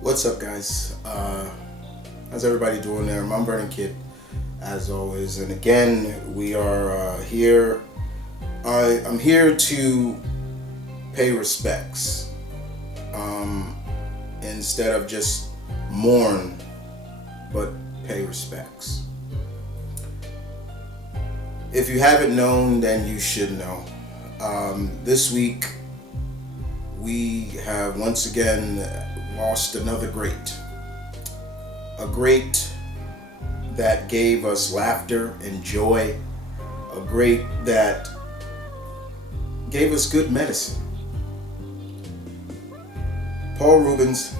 What's up, guys? How's everybody doing there? I'm M.V.K, as always, and again we are here. I'm here to pay respects instead of just mourn, but pay respects. If you haven't known, then you should know. This week we have once again lost another great. A great that gave us laughter and joy. A great that gave us good medicine. Paul Reubens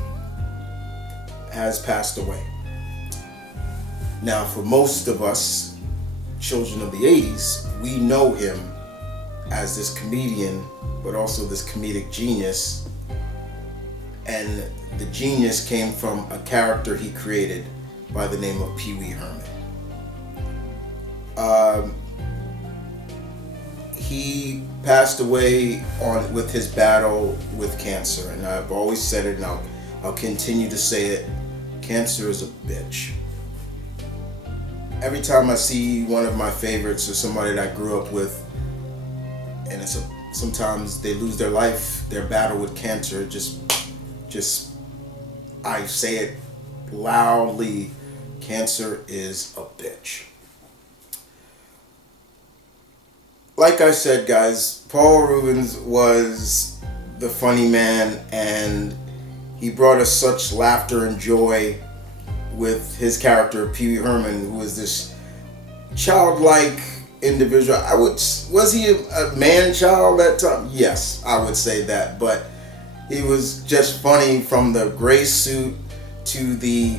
has passed away. Now, for most of us, children of the 80s, we know him as this comedian, but also this comedic genius. And the genius came from a character he created by the name of Pee Wee Herman. He passed away with his battle with cancer, and I've always said it, and I'll continue to say it. Cancer is a bitch. Every time I see one of my favorites or somebody that I grew up with, and sometimes they lose their life, their battle with cancer, just I say it loudly, cancer is a bitch. Like I said, guys, Paul Reubens was the funny man, and he brought us such laughter and joy with his character, Pee Wee Herman, who was this childlike individual. Was he a man-child at that time? Yes, I would say that, but he was just funny from the gray suit to the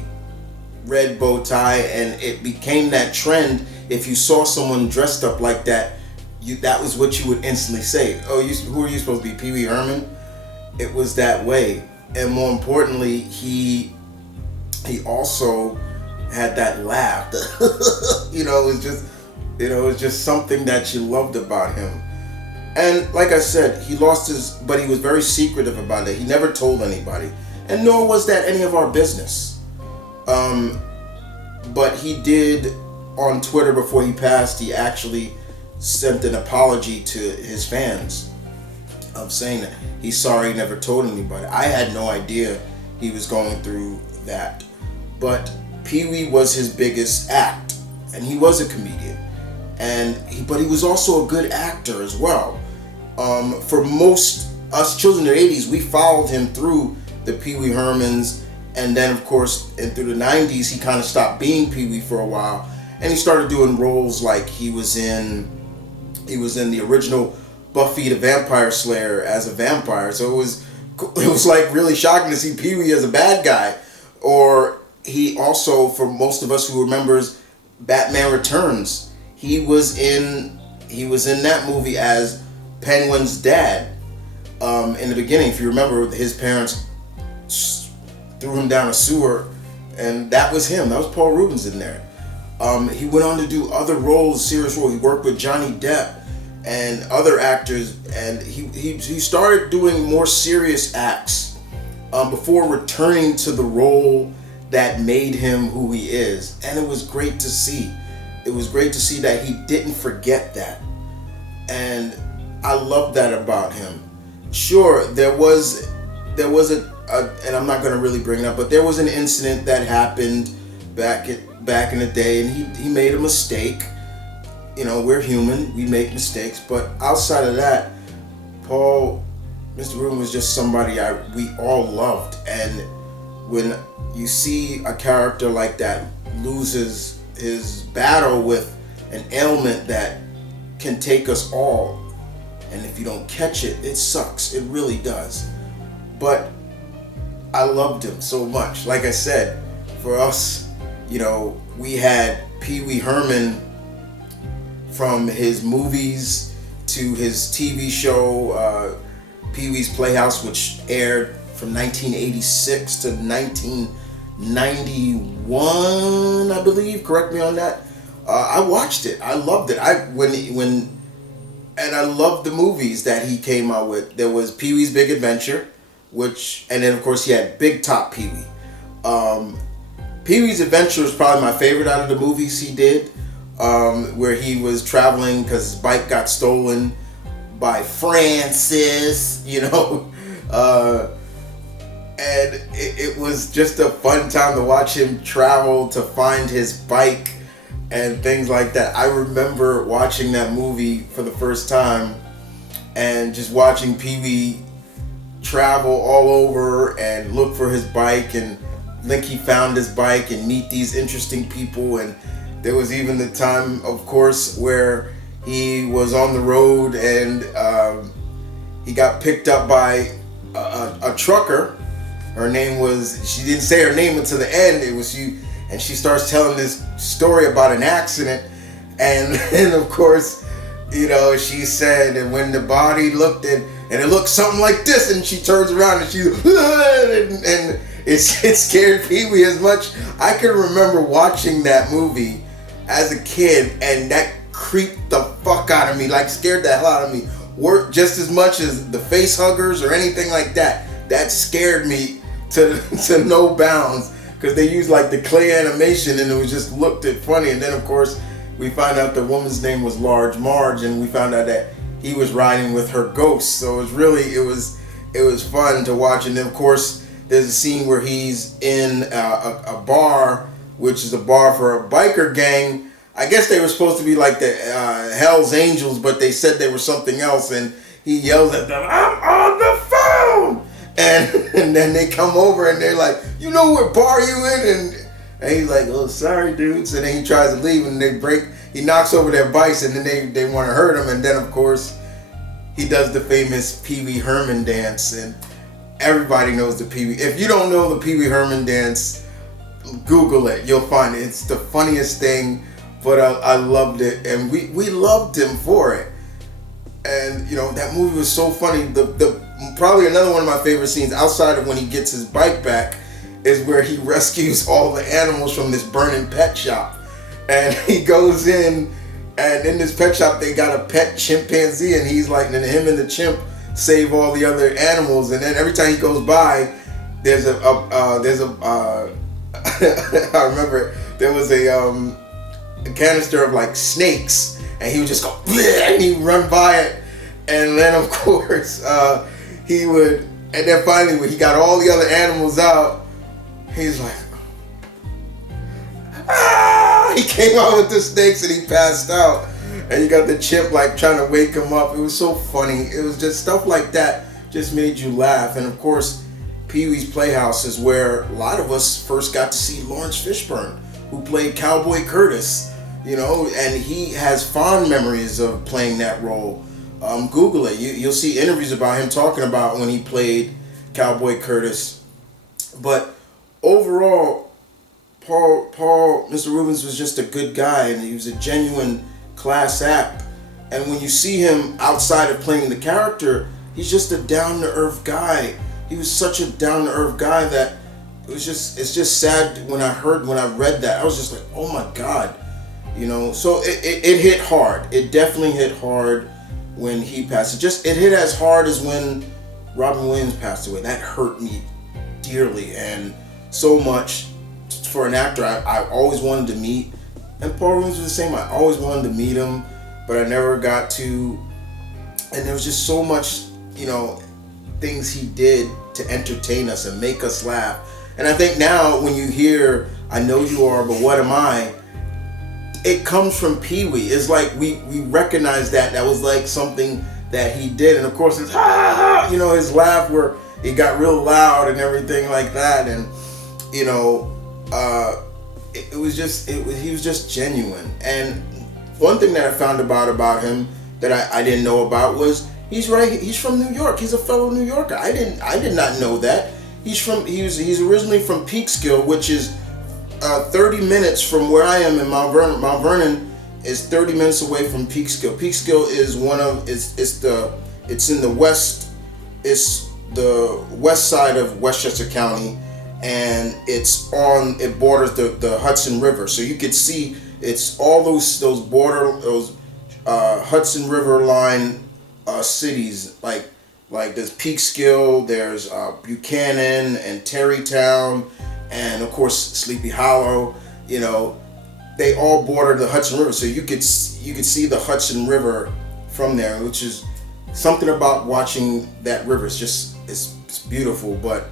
red bow tie, and it became that trend. If you saw someone dressed up like that, that was what you would instantly say. Oh, who are you supposed to be, Pee Wee Herman? It was that way. And more importantly, he also had that laugh. It was just something that you loved about him. And like I said, he lost but he was very secretive about it. He never told anybody, and nor was that any of our business. But he did on Twitter before he passed. He actually sent an apology to his fans of saying that he's sorry he never told anybody. I had no idea he was going through that. But Pee Wee was his biggest act, and he was a comedian, but he was also a good actor as well. For most us children in the 80s, we followed him through the Pee Wee Hermans, and then of course, and through the 90s, he kind of stopped being Pee Wee for a while, and he started doing roles like he was in the original Buffy the Vampire Slayer as a vampire. So it was like really shocking to see Pee Wee as a bad guy. Or he also, for most of us who remembers Batman Returns, he was in that movie as Penguin's dad. In the beginning, if you remember, his parents threw him down a sewer, and that was him. That was Paul Reubens in there. He went on to do other roles, serious roles. He worked with Johnny Depp and other actors, and he started doing more serious acts before returning to the role that made him who he is. And it was great to see. It was great to see that he didn't forget that. And I love that about him. Sure, there was and I'm not going to really bring it up, but there was an incident that happened back in the day, and he made a mistake. We're human, we make mistakes, but outside of that, Mr. Reubens was just somebody we all loved. And when you see a character like that loses his battle with an ailment that can take us all, and if you don't catch it, it sucks. It really does. But I loved him so much. Like I said, for us, we had Pee Wee Herman from his movies to his TV show, Pee Wee's Playhouse, which aired from 1986 to 1991, I believe. Correct me on that. I watched it. I loved it. And I loved the movies that he came out with. There was Pee Wee's Big Adventure, and then of course he had Big Top Pee Wee. Pee Wee's Adventure is probably my favorite out of the movies he did, where he was traveling because his bike got stolen by Francis, and it was just a fun time to watch him travel to find his bike and things like that. I remember watching that movie for the first time and just watching Pee Wee travel all over and look for his bike, and think he found his bike and meet these interesting people. And there was even the time, of course, where he was on the road and he got picked up by a trucker. Her name was, she didn't say her name until the end. It was you, and she starts telling this story about an accident, and then of course, she said, and when the body looked and it looked something like this, and she turns around and she and it scared Pee Wee as much. I can remember watching that movie as a kid, and that creeped the fuck out of me, like scared the hell out of me. Worked just as much as the face huggers or anything like that. That scared me to no bounds, because they used like the clay animation and it was just looked at funny. And then of course we found out the woman's name was Large Marge, and we found out that he was riding with her ghost. So it was fun to watch. And then of course there's a scene where he's in a bar, which is a bar for a biker gang. I guess they were supposed to be like the Hell's Angels, but they said they were something else, and he yells at them, "I'm on the phone!" And then they come over and they're like, "You know what bar you in?" And he's like, "Oh, sorry, dudes." And then he tries to leave, and he knocks over their bikes, and then they want to hurt him. And then of course he does the famous Pee Wee Herman dance, and everybody knows the Pee Wee. If you don't know the Pee Wee Herman dance, Google it. You'll find it. It's the funniest thing, but I loved it, and we loved him for it. And that movie was so funny. The probably another one of my favorite scenes, outside of when he gets his bike back, is where he rescues all the animals from this burning pet shop. And he goes in, and in this pet shop they got a pet chimpanzee, and he's like, and him and the chimp save all the other animals. And then every time he goes by, there's a I remember there was a canister of like snakes, and he would just go and he'd run by it. And then of course he would, and then finally when he got all the other animals out, he's like, he came out with the snakes and he passed out, and you got the chimp like trying to wake him up. It was so funny. It was just stuff like that just made you laugh. And of course Pee Wee's Playhouse is where a lot of us first got to see Lawrence Fishburne, who played Cowboy Curtis, and he has fond memories of playing that role. Google it. You'll see interviews about him talking about when he played Cowboy Curtis. But overall, Mr. Reubens was just a good guy, and he was a genuine class act. And when you see him outside of playing the character, he's just a down-to-earth guy. He was such a down-to-earth guy that it's just sad when I read that. I was just like, oh my God, So it hit hard. It definitely hit hard when he passed. It hit as hard as when Robin Williams passed away. That hurt me dearly, and so much for an actor I always wanted to meet. And Paul Reubens was the same. I always wanted to meet him, but I never got to. And there was just so much, things he did to entertain us and make us laugh. And I think now when you hear "I Know You Are, But What Am I," it comes from Pee Wee. It's like we recognize that was like something that he did. And of course it's ha ha ha, his laugh where it got real loud and everything like that. And he was just genuine. And one thing that I found about him that I didn't know about was he's from New York. He's a fellow New Yorker. I did not know that. He's originally from Peekskill, which is 30 minutes from where I am in Mount Vernon. Mount Vernon is 30 minutes away from Peekskill. Peekskill is it's in the west. It's the west side of Westchester County, and it borders the Hudson River. So you could see it's all those Hudson River line cities, like Like there's Peekskill, there's Buchanan and Terrytown, and of course Sleepy Hollow. You know, they all border the Hudson River, so you could see the Hudson River from there, which is something about watching that river. It's beautiful. But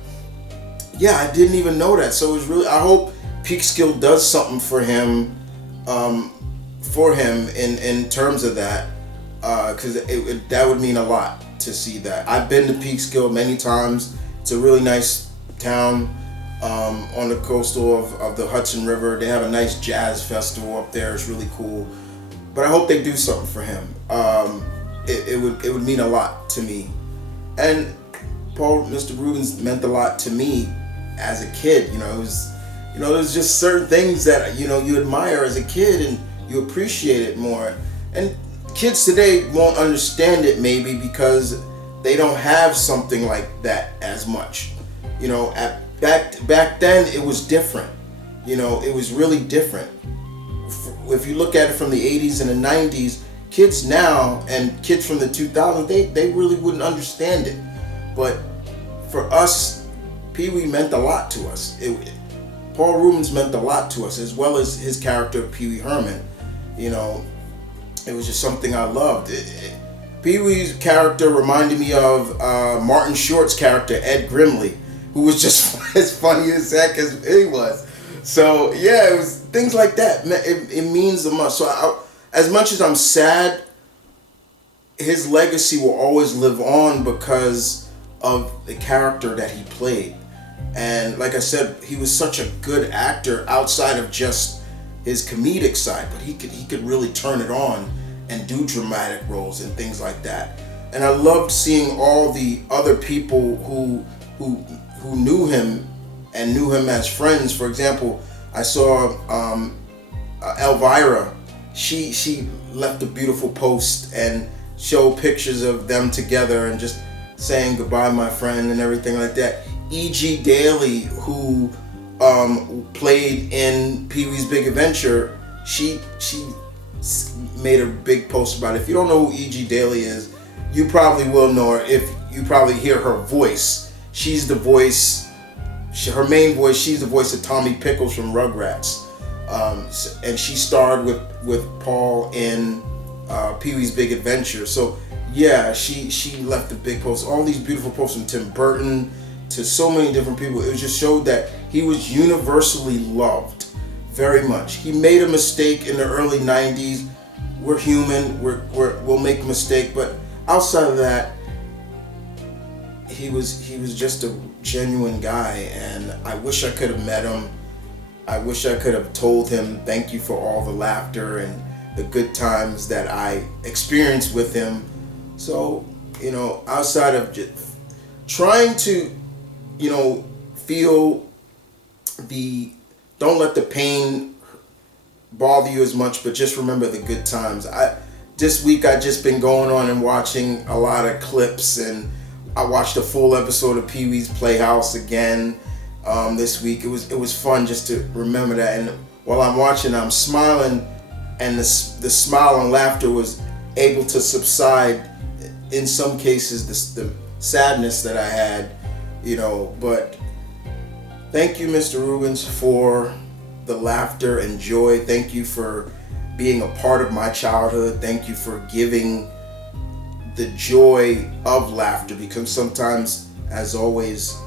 yeah, I didn't even know that. So it was really, I hope Peekskill does something for him, in terms of that, because that would mean a lot to see that. I've been to Peekskill many times. It's a really nice town on the coastal of the Hudson River. They have a nice jazz festival up there. It's really cool. But I hope they do something for him. It would mean a lot to me. And Mr. Reubens meant a lot to me as a kid. There's just certain things that you admire as a kid and you appreciate it more. And kids today won't understand it maybe because they don't have something like that as much. Back then it was different. It was really different. If you look at it from the 80s and the 90s, kids now and kids from the 2000s, they really wouldn't understand it. But for us, Pee Wee meant a lot to us. Paul Reubens meant a lot to us, as well as his character Pee Wee Herman. It was just something I loved. Pee Wee's character reminded me of Martin Short's character Ed Grimley, who was just as funny as heck as he was. So yeah, it was things like that. It means a much. So as much as I'm sad, his legacy will always live on because of the character that he played. And like I said, he was such a good actor outside of just his comedic side, but he could really turn it on and do dramatic roles and things like that. And I loved seeing all the other people who knew him and knew him as friends. For example, I saw Elvira. She left a beautiful post and showed pictures of them together and just saying goodbye, my friend, and everything like that. E.G. Daily, who played in Pee Wee's Big Adventure, she made a big post about it. If you don't know who E.G. Daily is, you probably will know her if you probably hear her voice. She's the voice, her main voice, she's the voice of Tommy Pickles from Rugrats. And she starred with Paul in Pee Wee's Big Adventure. So yeah, she left a big post. All these beautiful posts from Tim Burton to so many different people. It just showed that he was universally loved very much. He made a mistake in the early 90s. We're human. We'll make a mistake, but outside of that, he was just a genuine guy, and I wish I could have met him. I wish I could have told him thank you for all the laughter and the good times that I experienced with him. So, outside of just trying to, feel don't let the pain bother you as much, but just remember the good times. This week I just been going on and watching a lot of clips, and I watched a full episode of Pee Wee's Playhouse again this week. It was fun just to remember that, and while I'm watching, I'm smiling, and the smile and laughter was able to subside. In some cases, the sadness that I had, but thank you, Mr. Reubens, for the laughter and joy. Thank you for being a part of my childhood. Thank you for giving the joy of laughter, because sometimes, as always,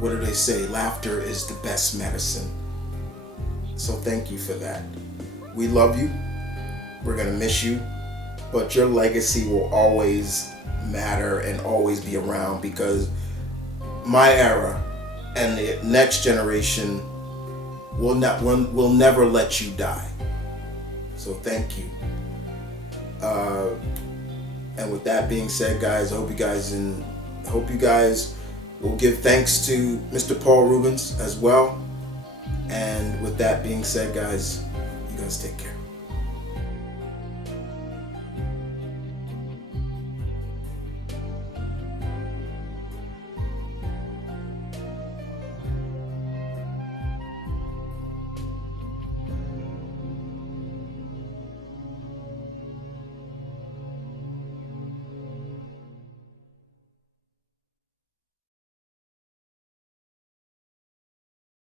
what do they say? Laughter is the best medicine. So thank you for that. We love you. We're going to miss you. But your legacy will always matter and always be around, because my era and the next generation will never let you die. So thank you. And with that being said, guys, I hope you guys will give thanks to Mr. Paul Reubens as well. And with that being said, guys, you guys take care.